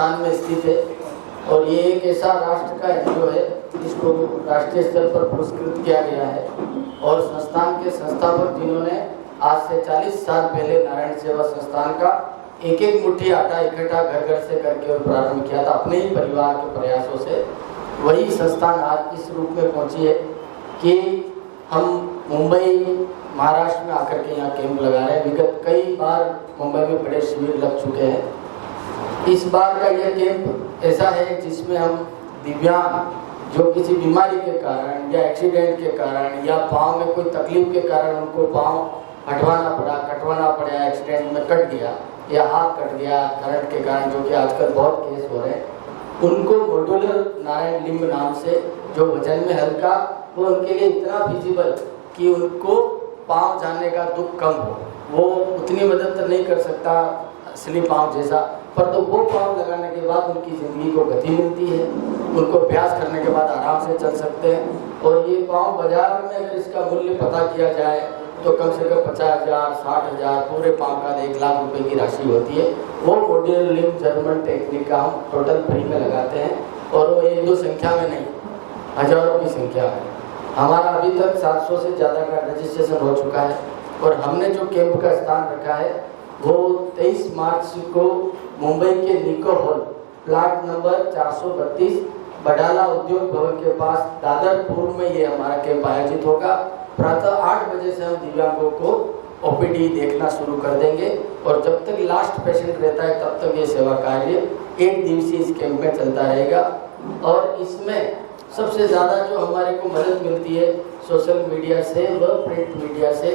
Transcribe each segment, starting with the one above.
राजस्थान में स्थित है और ये एक ऐसा राष्ट्र का एनजीओ है जिसको राष्ट्रीय स्तर पर पुरस्कृत किया गया है। और संस्थान के संस्थापक जिन्होंने आज से 40 साल पहले नारायण सेवा संस्थान का एक एक मुट्ठी आटा इकट्ठा घर घर से करके और प्रारंभ किया था अपने ही परिवार के प्रयासों से, वही संस्थान आज इस रूप में पहुंची है कि हम मुंबई महाराष्ट्र में आकर के यहाँ कैंप लगा रहे हैं। विगत कई बार मुंबई में बड़े शिविर लग चुके हैं। इस बार का यह कैंप ऐसा है जिसमें हम दिव्यांग जो किसी बीमारी के कारण या एक्सीडेंट के कारण या पाँव में कोई तकलीफ के कारण उनको पाँव हटवाना पड़ा, कटवाना पड़ा, एक्सीडेंट में कट गया या हाथ कट गया करंट के कारण, जो कि आजकल बहुत केस हो रहे हैं, उनको मॉड्यूलर नारायण लिम्ब नाम से जो वजन में हल्का, वो उनके लिए इतना फिजिबल कि उनको पाँव जानने का दुख कम हो। वो उतनी मदद तो नहीं कर सकता असली पाँव जैसा, पर तो वो पाँव लगाने के बाद उनकी ज़िंदगी को गति मिलती है, उनको अभ्यास करने के बाद आराम से चल सकते हैं। और ये पाँव बाजार में अगर इसका मूल्य पता किया जाए तो कम से कम 50,000, 60,000, पूरे पाँव का 1 लाख रुपए की राशि होती है। वो मॉड्यूलर लिम्ब जर्मन टेक्निक का हम टोटल फ्री में लगाते हैं और वो 1-2 संख्या में नहीं, हजारों की संख्या में। हमारा अभी तक 700 से ज़्यादा का रजिस्ट्रेशन हो चुका है और हमने जो कैंप का स्थान रखा है वो 23 मार्च को मुंबई के निको हॉल, प्लाट नंबर 432, बडाला उद्योग भवन के पास दादर पूर्व में ये हमारा कैंप आयोजित होगा। प्रातः 8 बजे से हम दिव्यांगों को ओपीडी देखना शुरू कर देंगे और जब तक लास्ट पेशेंट रहता है तब तक ये सेवा कार्य 1 दिवसीय इस कैंप में चलता रहेगा। और इसमें सबसे ज़्यादा जो हमारे को मदद मिलती है सोशल मीडिया से व प्रिंट मीडिया से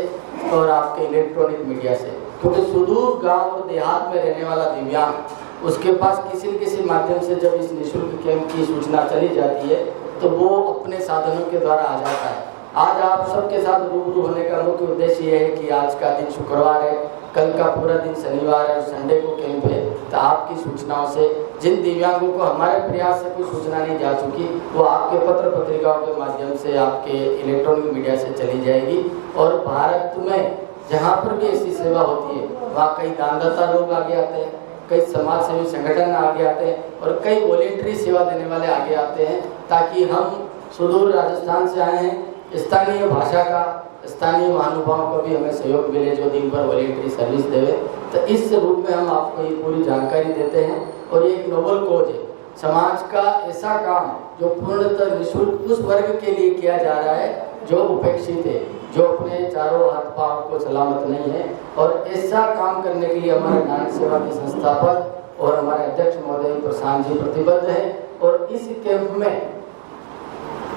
और आपके इलेक्ट्रॉनिक मीडिया से, क्योंकि सुदूर गांव और देहात में रहने वाला दिव्यांग उसके पास किसी न किसी माध्यम से जब इस निःशुल्क कैंप की सूचना चली जाती है तो वो अपने साधनों के द्वारा आ जाता है। आज आप सबके साथ रूबरू होने का मुख्य उद्देश्य ये है कि आज का दिन शुक्रवार है, कल का पूरा दिन शनिवार है और संडे को कैंप है, तो आपकी सूचनाओं से जिन दिव्यांगों को हमारे प्रयास से कोई सूचना नहीं जा चुकी वो आपके पत्र पत्रिकाओं के माध्यम से, आपके इलेक्ट्रॉनिक मीडिया से चली जाएगी। और भारत में जहाँ पर भी ऐसी सेवा होती है वहाँ कई दानदाता लोग आगे आते हैं, कई समाज सेवी संगठन आगे आते हैं और कई वॉलेंट्री सेवा देने वाले आगे आते हैं, ताकि हम सुदूर राजस्थान से आए हैं, स्थानीय भाषा का, स्थानीय महानुभावों का भी हमें सहयोग मिले जो दिन भर वॉलेंट्री सर्विस देवे। तो इस रूप में हम आपको ये पूरी जानकारी देते हैं। और ये एक नोबल कॉज है, समाज का ऐसा काम जो पूर्णतः निःशुल्क उस वर्ग के लिए किया जा रहा है जो उपेक्षित है, जो अपने चारों हाथ पांव को सलामत नहीं है। और ऐसा काम करने के लिए हमारे नारायण सेवा के संस्थापक और हमारे अध्यक्ष महोदय प्रशांत जी प्रतिबद्ध है। और इस कैंप में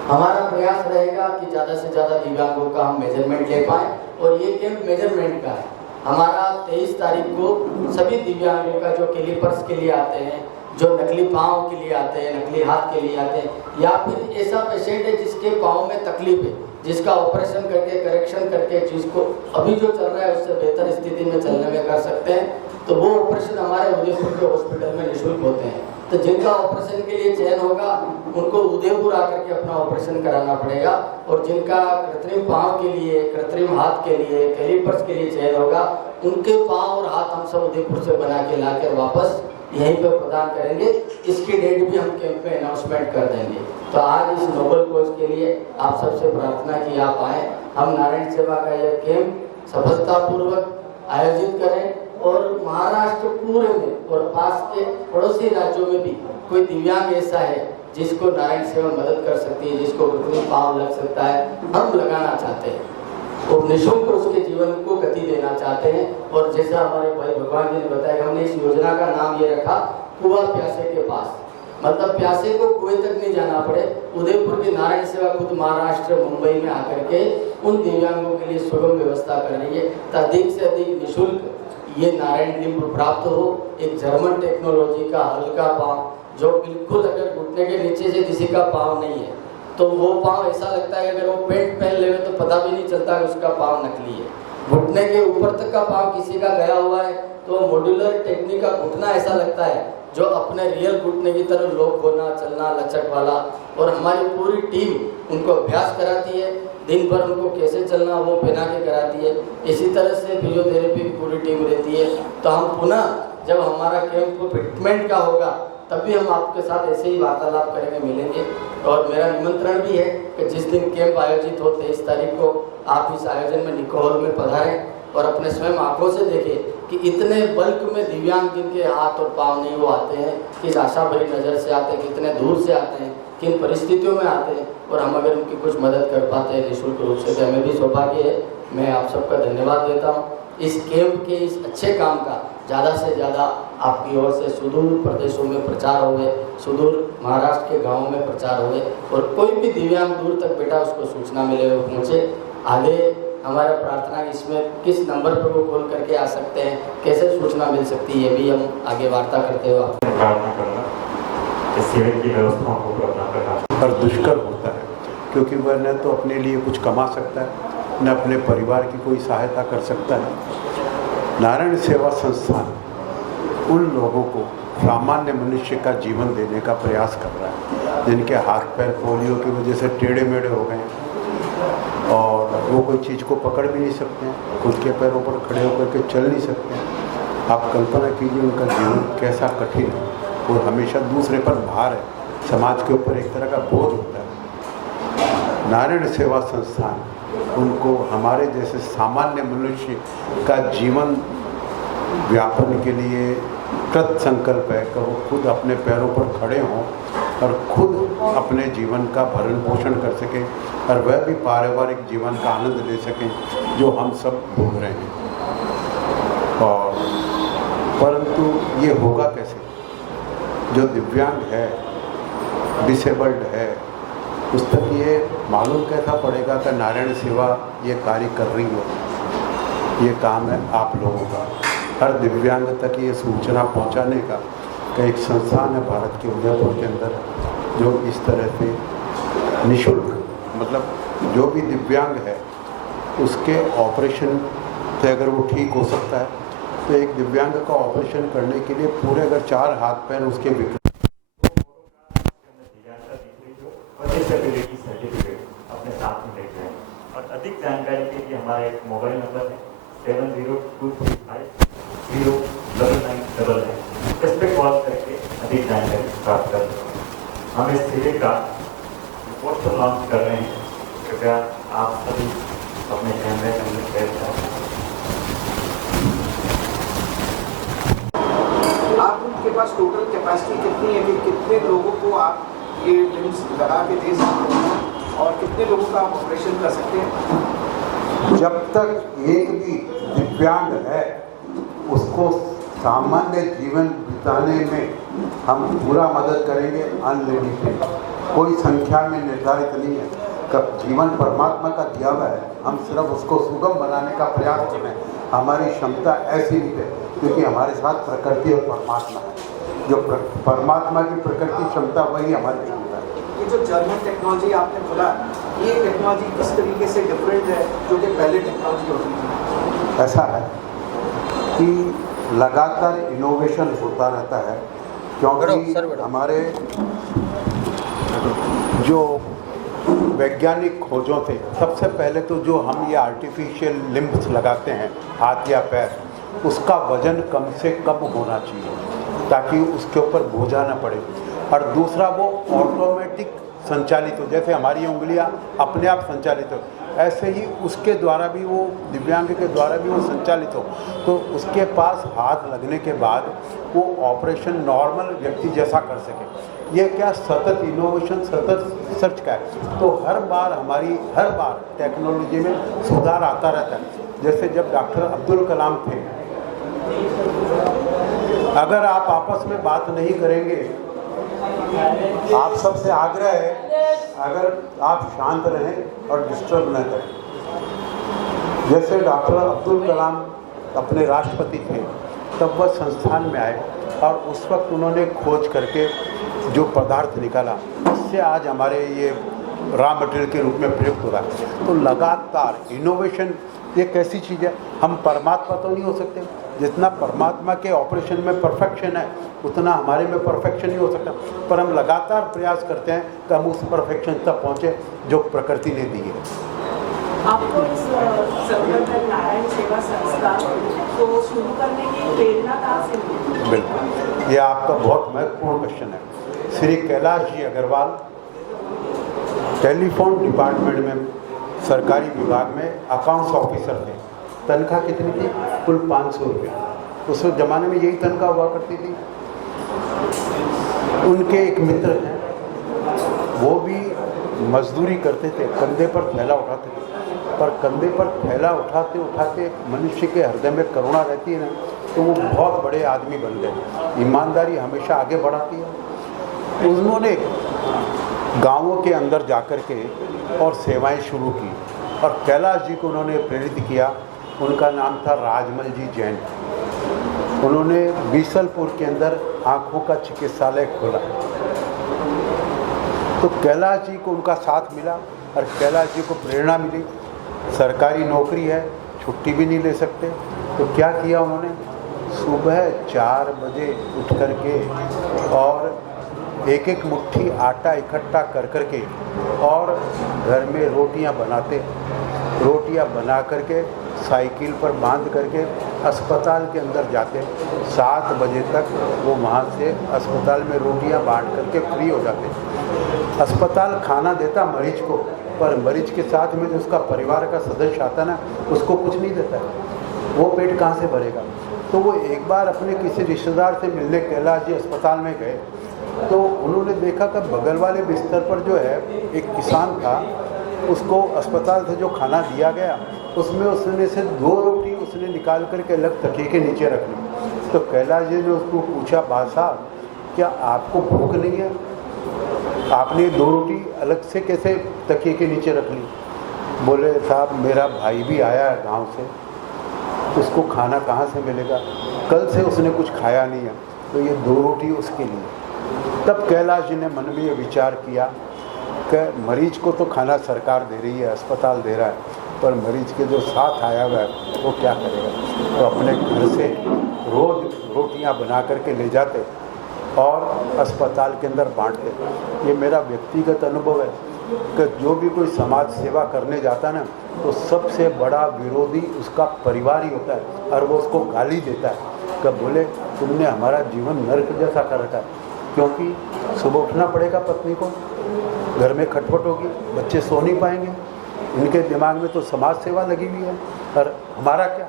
हमारा प्रयास रहेगा कि ज़्यादा से ज़्यादा दिव्यांगों का हम मेजरमेंट ले पाएँ और ये कैंप मेजरमेंट का है। हमारा 23 तारीख को सभी दिव्यांगों का जो कैलिपर्स के लिए आते हैं, जो नकली पाँव के लिए आते हैं, नकली हाथ के लिए आते हैं, या फिर ऐसा पेशेंट है जिसके पाँव में तकलीफ है, जिसका ऑपरेशन करके करेक्शन करके जिसको अभी जो चल रहा है उससे बेहतर स्थिति में चलने में कर सकते हैं, तो वो ऑपरेशन हमारे उदयपुर के हॉस्पिटल में निःशुल्क होते हैं। तो जिनका ऑपरेशन के लिए चयन होगा उनको उदयपुर आकर के अपना ऑपरेशन कराना पड़ेगा और जिनका कृत्रिम पाँव के लिए, कृत्रिम हाथ के लिए, कैलिपर्स के लिए चयन होगा उनके पाँव और हाथ हम सब उदयपुर से बना के लाकर वापस यहीं पर प्रदान करेंगे। इसकी डेट भी हम कैंप में अनाउंसमेंट कर देंगे। तो आज इस नोबल कॉज के लिए आप सबसे प्रार्थना की आप आए, हम नारायण सेवा का यह कैंप सफलतापूर्वक आयोजित करें और महाराष्ट्र पूरे में और पास के पड़ोसी राज्यों में भी कोई दिव्यांग ऐसा है जिसको नारायण सेवा मदद कर सकती है, जिसको कृत्रिम पाँव लग सकता है, हम लगाना चाहते हैं और निःशुल्क उसके जीवन को गति देना चाहते हैं। और जैसा हमारे भाई भगवान जी ने बताया, हमने इस योजना का नाम ये रखा कुआं प्यासे के पास, मतलब प्यासे को कुएं तक नहीं जाना पड़े। उदयपुर की नारायण सेवा खुद महाराष्ट्र मुंबई में आकर के उन दिव्यांगों के लिए सुगम व्यवस्था कर रही है, तो अधिक से अधिक निःशुल्क ये नारायण लिम्ब प्राप्त हो। एक जर्मन टेक्नोलॉजी का हल्का पाँव जो बिल्कुल अगर घुटने के नीचे से किसी का पाँव नहीं है तो वो पाँव ऐसा लगता है अगर वो पेंट पहन ले तो पता भी नहीं चलता कि उसका पाँव नकली है। घुटने के ऊपर तक का पाँव किसी का गया हुआ है तो मॉड्यूलर टेक्निक का घुटना ऐसा लगता है जो अपने रियल घुटने की तरह लोक होना, चलना, लचक वाला। और हमारी पूरी टीम उनको अभ्यास कराती है, दिन भर उनको कैसे चलना वो पहना के कराती है। इसी तरह से फिजियोथेरेपी की पूरी टीम रहती है। तो हम पुनः जब हमारा कैंप फिटमेंट का होगा तब भी हम आपके साथ ऐसे ही वार्तालाप करेंगे, मिलेंगे। और मेरा निमंत्रण भी है कि जिस दिन कैंप आयोजित हो 23 तारीख को आप इस आयोजन में निको हॉल में पधारें और अपने स्वयं आंखों से देखें कि इतने बल्क में दिव्यांग जिनके हाथ और पाँव नहीं वो आते हैं, किस आशा भरी नज़र से आते हैं, कितने दूर से आते हैं, किन परिस्थितियों में आते हैं, और हम अगर उनकी कुछ मदद कर पाते हैं निःशुल्क रूप से तो हमें भी सौभाग्य है। मैं आप सबका धन्यवाद देता हूँ। इस कैंप के इस अच्छे काम का ज़्यादा से ज़्यादा आपकी ओर से सुदूर प्रदेशों में प्रचार होवे, सुदूर महाराष्ट्र के गाँवों में प्रचार होवे, और कोई भी दिव्यांग दूर तक बेटा उसको सूचना मिले वो पहुँचे। आगे हमारा प्रार्थना इसमें किस नंबर पर वो कॉल करके आ सकते हैं, कैसे सूचना मिल सकती है, ये भी हम आगे वार्ता करते हुए प्रार्थना करना कि शिविर की व्यवस्थाओं को अपना करना और दुष्कर होता है, क्योंकि वह न तो अपने लिए कुछ कमा सकता है, न अपने परिवार की कोई सहायता कर सकता है। नारायण सेवा संस्थान उन लोगों को सामान्य मनुष्य का जीवन देने का प्रयास कर रहा है जिनके हाथ पैर पोलियो की वजह से टेढ़े मेढ़े हो गए और वो कोई चीज़ को पकड़ भी नहीं सकते हैं, खुद के पैरों पर खड़े होकर के चल नहीं सकते हैं। आप कल्पना कीजिए उनका जीवन कैसा कठिन है और हमेशा दूसरे पर भार है, समाज के ऊपर एक तरह का बोझ होता है। नारायण सेवा संस्थान उनको हमारे जैसे सामान्य मनुष्य का जीवन व्यापन के लिए कृत संकल्प है कि वो खुद अपने पैरों पर खड़े हों और खुद अपने जीवन का भरण पोषण कर सकें और वह भी पारिवारिक जीवन का आनंद ले सकें जो हम सब भोग रहे हैं। और परंतु ये होगा कैसे? जो दिव्यांग है, डिसेबल्ड है, उस तक ये मालूम कैसा पड़ेगा कि नारायण सेवा ये कार्य कर रही हो। ये काम है आप लोगों का, हर दिव्यांग तक ये सूचना पहुंचाने का एक संस्थान है भारत के उदयपुर के अंदर जो इस तरह से निःशुल्क, मतलब जो भी दिव्यांग है उसके ऑपरेशन से अगर वो ठीक हो सकता है तो एक दिव्यांग का ऑपरेशन करने के लिए पूरे अगर 4 हाथ पैर उसके सर्टिफिकेट अपने साथ में लेते हैं। और अधिक जानकारी के लिए हमारा एक मोबाइल नंबर है 7023509999। इस पर कॉल करके अधिक जानकारी प्राप्त कर सकते हैं। हम इस शिविर का पोस्टर लॉन्च कर रहे हैं, कृपया आप सभी अपने कैमरे के अंदर शेयर करें। आप उनके पास टोटल कैपेसिटी कितनी है कि कितने लोगों को आप ये लिम्स लगा के दे सकते हैं और कितने लोगों का आप ऑपरेशन कर सकते हैं? जब तक एक भी दिव्यांग है उसको सामान्य जीवन बिताने में हम पूरा मदद करेंगे। अनलिमिटेड, कोई संख्या में निर्धारित नहीं है। कब जीवन परमात्मा का दिया हुआ है, हम सिर्फ उसको सुगम बनाने का प्रयास कर रहे हैं। हमारी क्षमता ऐसी नहीं है क्योंकि हमारे साथ प्रकृति और परमात्मा है। जो परमात्मा की प्रकृति क्षमता वही हमारी क्षमता है। ये जो जर्मन टेक्नोलॉजी आपने बोला, ये टेक्नोलॉजी किस तरीके से डिफरेंट है जो कि पहले टेक्नोलॉजी होती थी? ऐसा है कि लगातार इनोवेशन होता रहता है क्योंकि हमारे जो वैज्ञानिक खोजों थे, सबसे पहले तो जो हम ये आर्टिफिशियल लिम्ब्स लगाते हैं हाथ या पैर, उसका वजन कम से कम होना चाहिए ताकि उसके ऊपर बोझा ना पड़े। और दूसरा वो ऑटोमेटिक संचालित हो, जैसे हमारी उंगलियां अपने आप संचालित हो, ऐसे ही उसके द्वारा भी वो दिव्यांग के द्वारा भी वो संचालित हो। तो उसके पास हाथ लगने के बाद वो ऑपरेशन नॉर्मल व्यक्ति जैसा कर सके। ये क्या सतत इनोवेशन, सतत रिसर्च का है। तो हर बार टेक्नोलॉजी में सुधार आता रहता है। जैसे जब डॉक्टर अब्दुल कलाम थे, अगर आप आपस में बात नहीं करेंगे, आप सबसे आग्रह है अगर आप शांत रहें और डिस्टर्ब न करें। जैसे डॉक्टर अब्दुल कलाम अपने राष्ट्रपति थे, तब वह संस्थान में आए और उस वक्त उन्होंने खोज करके जो पदार्थ निकाला, उससे आज हमारे ये रॉ मटेरियल के रूप में प्रयुक्त हो रहा है। तो लगातार इनोवेशन एक ऐसी चीज़ है, हम परमात्मा तो नहीं हो सकते, जितना परमात्मा के ऑपरेशन में परफेक्शन है उतना हमारे में परफेक्शन नहीं हो सकता, पर हम लगातार प्रयास करते हैं कि हम उस परफेक्शन तक पहुँचे जो प्रकृति ने दी है। आपको इस संगठन नारायण सेवा संस्था को शुरू करने की प्रेरणा कहाँ से मिली? बिल्कुल, ये आपका बहुत महत्वपूर्ण क्वेश्चन है। श्री कैलाश जी अग्रवाल टेलीफोन डिपार्टमेंट में सरकारी विभाग में अकाउंट्स ऑफिसर थे। तनख्वाह कितनी थी? कुल 500 रुपया। उस ज़माने में यही तनख्वाह हुआ करती थी। उनके एक मित्र हैं, वो भी मजदूरी करते थे, कंधे पर थैला उठाते थे, पर कंधे पर थैला उठाते उठाते मनुष्य के हृदय में करुणा रहती है ना, तो वो बहुत बड़े आदमी बन गए। ईमानदारी हमेशा आगे बढ़ाती है। उन्होंने गांवों के अंदर जाकर के और सेवाएं शुरू की और कैलाश जी को उन्होंने प्रेरित किया। उनका नाम था राजमल जी जैन। उन्होंने बीसलपुर के अंदर आँखों का चिकित्सालय खोला। तो कैलाश जी को उनका साथ मिला और कैलाश जी को प्रेरणा मिली। सरकारी नौकरी है, छुट्टी भी नहीं ले सकते, तो क्या किया उन्होंने? सुबह 4 बजे उठ कर के और एक एक मुट्ठी आटा इकट्ठा कर करके और घर में रोटियां बनाते। रोटियां बना करके साइकिल पर बांध करके अस्पताल के अंदर जाते। 7 बजे तक वो वहाँ से अस्पताल में रोटियां बांट करके फ्री हो जाते। अस्पताल खाना देता मरीज को, पर मरीज के साथ में जो उसका परिवार का सदस्य आता ना, उसको कुछ नहीं देता है। वो पेट कहाँ से भरेगा? तो वो एक बार अपने किसी रिश्तेदार से मिलने कैलाश जी अस्पताल में गए, तो उन्होंने देखा कि बगल वाले बिस्तर पर जो है एक किसान था, उसको अस्पताल से जो खाना दिया गया उसमें उसने से 2 रोटी उसने निकाल करके अलग तकिए के नीचे रख ली। तो कैलाश जी ने उसको पूछा, भाई साहब क्या आपको भूख नहीं है? आपने 2 रोटी अलग से कैसे तकिए के नीचे रख ली? बोले साहब मेरा भाई भी आया है गांव से, उसको खाना कहाँ से मिलेगा? कल से उसने कुछ खाया नहीं है, तो ये 2 रोटी उसके लिए। तब कैलाश जी ने मन में ये विचार किया कि मरीज को तो खाना सरकार दे रही है, अस्पताल दे रहा है, पर मरीज के जो साथ आया हुआ है वो क्या करेगा? तो अपने घर से रोज़ रोटियां बना करके ले जाते और अस्पताल के अंदर बांटते। ये मेरा व्यक्तिगत अनुभव है कि जो भी कोई समाज सेवा करने जाता ना, तो सबसे बड़ा विरोधी उसका परिवार ही होता है और वो उसको गाली देता है कि बोले तुमने हमारा जीवन नर्क जैसा कर रखा है। क्योंकि सुबह उठना पड़ेगा पत्नी को, घर में खटपट होगी, बच्चे सो नहीं पाएंगे, इनके दिमाग में तो समाज सेवा लगी हुई है। और हमारा क्या?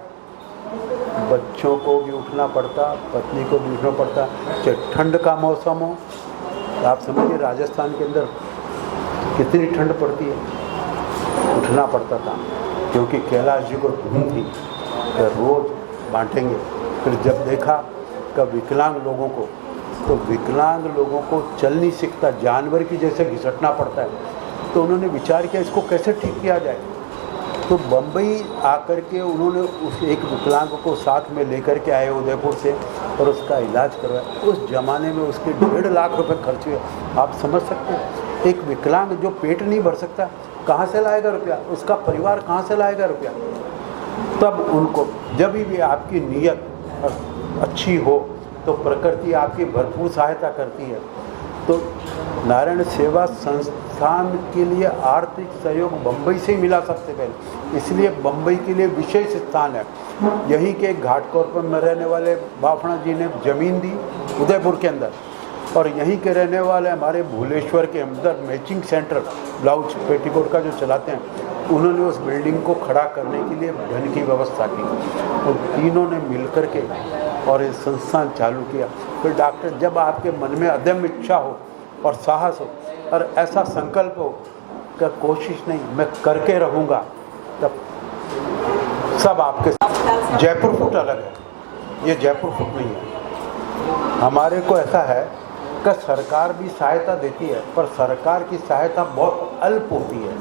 बच्चों को भी उठना पड़ता, पत्नी को भी उठना पड़ता, चाहे ठंड का मौसम हो। आप समझिए राजस्थान के अंदर कितनी ठंड पड़ती है, उठना पड़ता था। क्योंकि कैलाश जी को धुन थी कि रोज़ बांटेंगे। फिर जब देखा कि विकलांग लोगों को, तो विकलांग लोगों को चल नहीं सकता, जानवर की जैसे घिसटना पड़ता है, तो उन्होंने विचार किया इसको कैसे ठीक किया जाए। तो बम्बई आकर के उन्होंने उस एक विकलांग को साथ में लेकर के आए उदयपुर से और उसका इलाज करवाया। उस ज़माने में उसके 1.5 लाख रुपए खर्च हुए। आप समझ सकते हैं, एक विकलांग जो पेट नहीं भर सकता कहाँ से लाएगा रुपया? उसका परिवार कहाँ से लाएगा रुपया? तब उनको जब भी आपकी नीयत अच्छी हो तो प्रकृति आपकी भरपूर सहायता करती है। तो नारायण सेवा संस्थान के लिए आर्थिक सहयोग बम्बई से ही मिला सबसे पहले, इसलिए बम्बई के लिए विशेष स्थान है। यहीं के घाटकोपर में रहने वाले बाफना जी ने ज़मीन दी उदयपुर के अंदर, और यहीं के रहने वाले हमारे भूलेश्वर के अंदर मैचिंग सेंटर ब्लाउज पेटीकोट का जो चलाते हैं, उन्होंने उस बिल्डिंग को खड़ा करने के लिए धन की व्यवस्था की। तो तीनों ने मिलकर के और ये संस्थान चालू किया। फिर डॉक्टर, जब आपके मन में अदम्य इच्छा हो और साहस हो और ऐसा संकल्प हो कि कोशिश नहीं मैं करके रहूँगा, तब सब आपके। जयपुर फुट अलग है, ये जयपुर फुट नहीं है। हमारे को ऐसा है कि सरकार भी सहायता देती है, पर सरकार की सहायता बहुत अल्प होती है।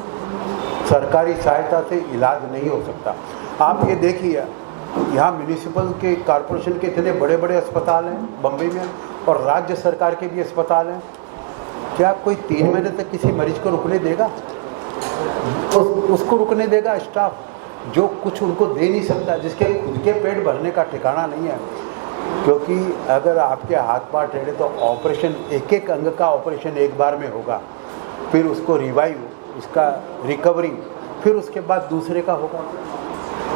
सरकारी सहायता से इलाज नहीं हो सकता। आप ये देखिए, यहाँ म्यूनिसिपल के कॉरपोरेशन के इतने बड़े बड़े अस्पताल हैं बम्बई में, और राज्य सरकार के भी अस्पताल हैं। क्या कोई 3 महीने तक किसी मरीज को रुकने देगा? उसको रुकने देगा स्टाफ जो कुछ उनको दे नहीं सकता, जिसके खुद के पेट भरने का ठिकाना नहीं है। क्योंकि अगर आपके हाथ पांव टेढ़े तो ऑपरेशन, एक एक अंग का ऑपरेशन एक बार में होगा, फिर उसको रिवाइव, उसका रिकवरी फिर उसके बाद दूसरे का होगा।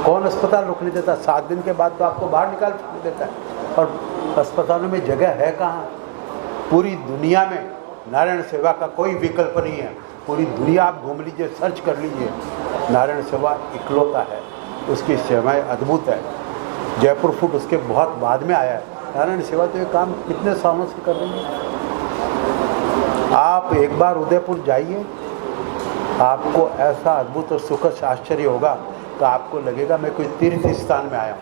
कौन अस्पताल रुकने देता? 7 दिन के बाद तो आपको बाहर निकाल देता है। और अस्पतालों में जगह है कहाँ? पूरी दुनिया में नारायण सेवा का कोई विकल्प नहीं है। पूरी दुनिया आप घूम लीजिए, सर्च कर लीजिए, नारायण सेवा इकलौता है। उसकी सेवाएं अद्भुत है। जयपुर फूट उसके बहुत बाद में आया है। नारायण सेवा तो ये काम कितने सालों से कर रही है। आप एक बार उदयपुर जाइए, आपको ऐसा अद्भुत और सुखद आश्चर्य होगा कि आपको लगेगा मैं कोई तीर्थ स्थान में आया हूँ।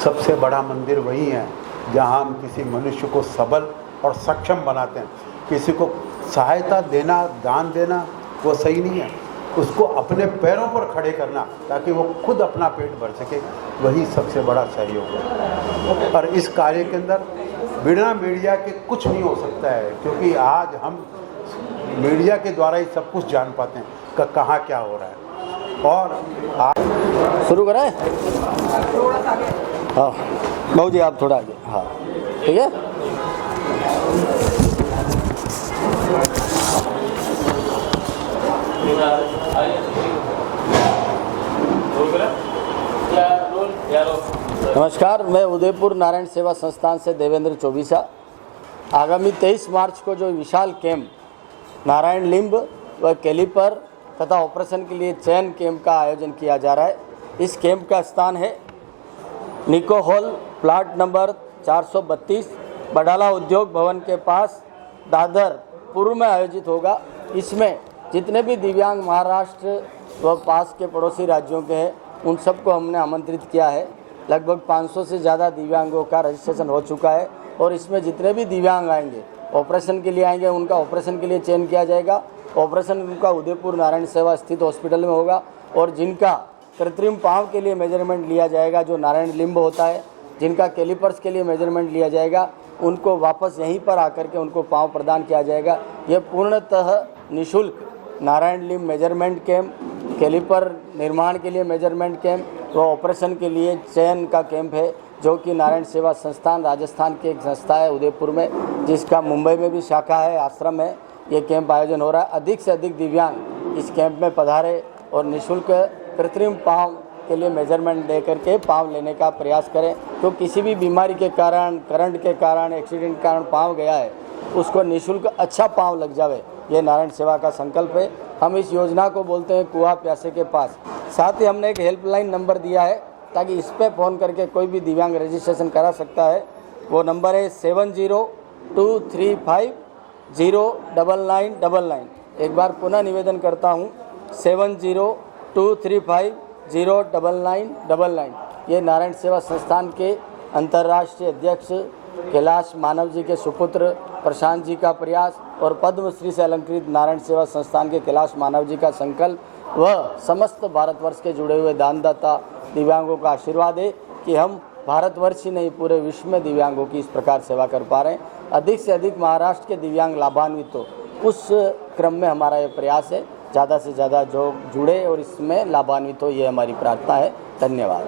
सबसे बड़ा मंदिर वही है जहाँ हम किसी मनुष्य को सबल और सक्षम बनाते हैं। किसी को सहायता देना, दान देना वो सही नहीं है, उसको अपने पैरों पर खड़े करना ताकि वो खुद अपना पेट भर सके, वही सबसे बड़ा सहयोग है। और इस कार्य के अंदर बिना मीडिया के कुछ नहीं हो सकता है, क्योंकि आज हम मीडिया के द्वारा ही सब कुछ जान पाते हैं कि कहाँ क्या हो रहा है। और आज शुरू करें? हाँ बाबू जी आप थोड़ा आगे। हाँ ठीक है। नमस्कार, मैं उदयपुर नारायण सेवा संस्थान से देवेंद्र चौबीसा। आगामी 23 मार्च को जो विशाल कैंप नारायण लिम्ब व कैलिपर तथा ऑपरेशन के लिए चयन कैंप का आयोजन किया जा रहा है। इस कैंप का स्थान है निको हॉल, प्लाट नंबर 432, बडाला उद्योग भवन के पास, दादर पूर्व में आयोजित होगा। इसमें जितने भी दिव्यांग महाराष्ट्र व पास के पड़ोसी राज्यों के हैं उन सबको हमने आमंत्रित किया है। लगभग 500 से ज़्यादा दिव्यांगों का रजिस्ट्रेशन हो चुका है और इसमें जितने भी दिव्यांग आएंगे, ऑपरेशन के लिए आएंगे, उनका ऑपरेशन के लिए चयन किया जाएगा। ऑपरेशन उनका उदयपुर नारायण सेवा स्थित हॉस्पिटल में होगा और जिनका कृत्रिम पाँव के लिए मेजरमेंट लिया जाएगा, जो नारायण लिम्ब होता है, जिनका कैलिपर्स के लिए मेजरमेंट लिया जाएगा, उनको वापस यहीं पर आकर के उनको पाँव प्रदान किया जाएगा। ये पूर्णतः निःशुल्क Narayan limb measurement camp, calliper निर्माण के लिए मेजरमेंट कैंप व ऑपरेशन के लिए चयन का कैंप है, जो कि नारायण सेवा संस्थान राजस्थान की एक संस्था है उदयपुर में, जिसका मुंबई में भी शाखा है, आश्रम है। ये कैंप आयोजन हो रहा है। अधिक से अधिक दिव्यांग इस कैंप में पधारे और निःशुल्क कृत्रिम पाँव के लिए मेजरमेंट दे करके पाँव लेने का प्रयास करें। तो किसी भी बीमारी के कारण, करंट के कारण, एक्सीडेंट के कारण पाँव गया है, उसको निःशुल्क अच्छा पाँव लग जावे, ये नारायण सेवा का संकल्प है। हम इस योजना को बोलते हैं कुआं प्यासे के पास। साथ ही हमने एक हेल्पलाइन नंबर दिया है ताकि इस पर फ़ोन करके कोई भी दिव्यांग रजिस्ट्रेशन करा सकता है। वो नंबर है 7023509999। एक बार पुनः निवेदन करता हूँ, 7023509999। ये नारायण सेवा संस्थान के अंतर्राष्ट्रीय अध्यक्ष कैलाश मानव जी के सुपुत्र प्रशांत जी का प्रयास और पद्मश्री से अलंकृत नारायण सेवा संस्थान के कैलाश मानव जी का संकल्प व समस्त भारतवर्ष के जुड़े हुए दानदाता दिव्यांगों का आशीर्वाद है कि हम भारतवर्ष ही नहीं पूरे विश्व में दिव्यांगों की इस प्रकार सेवा कर पा रहे हैं। अधिक से अधिक महाराष्ट्र के दिव्यांग लाभान्वित हो, उस क्रम में हमारा ये प्रयास है। ज़्यादा से ज़्यादा जो जुड़े और इसमें लाभान्वित हो, ये हमारी प्रार्थना है। धन्यवाद।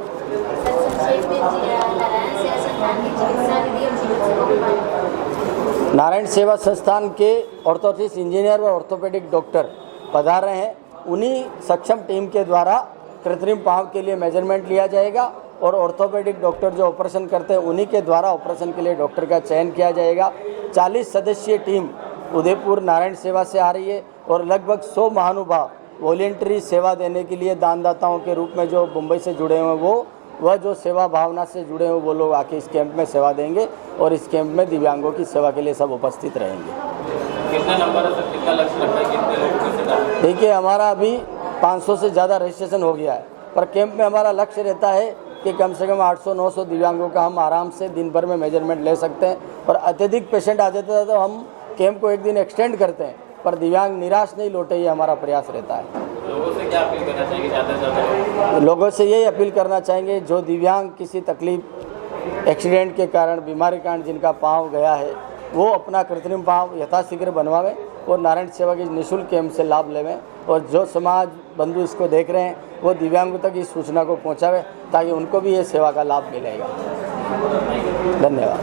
नारायण सेवा संस्थान के ऑर्थोपेडिक्स इंजीनियर व ऑर्थोपेडिक डॉक्टर पधार रहे हैं। उन्हीं सक्षम टीम के द्वारा कृत्रिम पाँव के लिए मेजरमेंट लिया जाएगा और ऑर्थोपेडिक डॉक्टर जो ऑपरेशन करते हैं उन्हीं के द्वारा ऑपरेशन के लिए डॉक्टर का चयन किया जाएगा। 40 सदस्यीय टीम उदयपुर नारायण सेवा से आ रही है और लगभग 100 महानुभाव वॉलेंटरी सेवा देने के लिए दानदाताओं के रूप में जो मुंबई से जुड़े हुए हैं वह जो सेवा भावना से जुड़े हुए वो लोग आके इस कैंप में सेवा देंगे और इस कैंप में दिव्यांगों की सेवा के लिए सब उपस्थित रहेंगे। कितना नंबर है सर, कितना लक्ष्य रखा है, कितने लोग कैसे डालें? देखिए, हमारा अभी 500 से ज़्यादा रजिस्ट्रेशन हो गया है, पर कैंप में हमारा लक्ष्य रहता है कि कम से कम 800-900 दिव्यांगों का हम आराम से दिन भर में मेजरमेंट ले सकते हैं। और अत्यधिक पेशेंट आ जाते हैं तो हम कैंप को एक दिन एक्सटेंड करते हैं, पर दिव्यांग निराश नहीं लौटे, ये हमारा प्रयास रहता है। लोगों से क्या अपील करना चाहिए? ज़्यादा से ज़्यादा लोगों से यही अपील करना चाहेंगे, जो दिव्यांग किसी तकलीफ, एक्सीडेंट के कारण, बीमारी के कारण जिनका पाँव गया है, वो अपना कृत्रिम पाँव यथाशीघ्र बनवावें और नारायण सेवा के निःशुल्क कैंप से लाभ लेवें। और जो समाज बंधु इसको देख रहे हैं वो दिव्यांगों तक इस सूचना को पहुँचावे ताकि उनको भी ये सेवा का लाभ मिलेगा। धन्यवाद।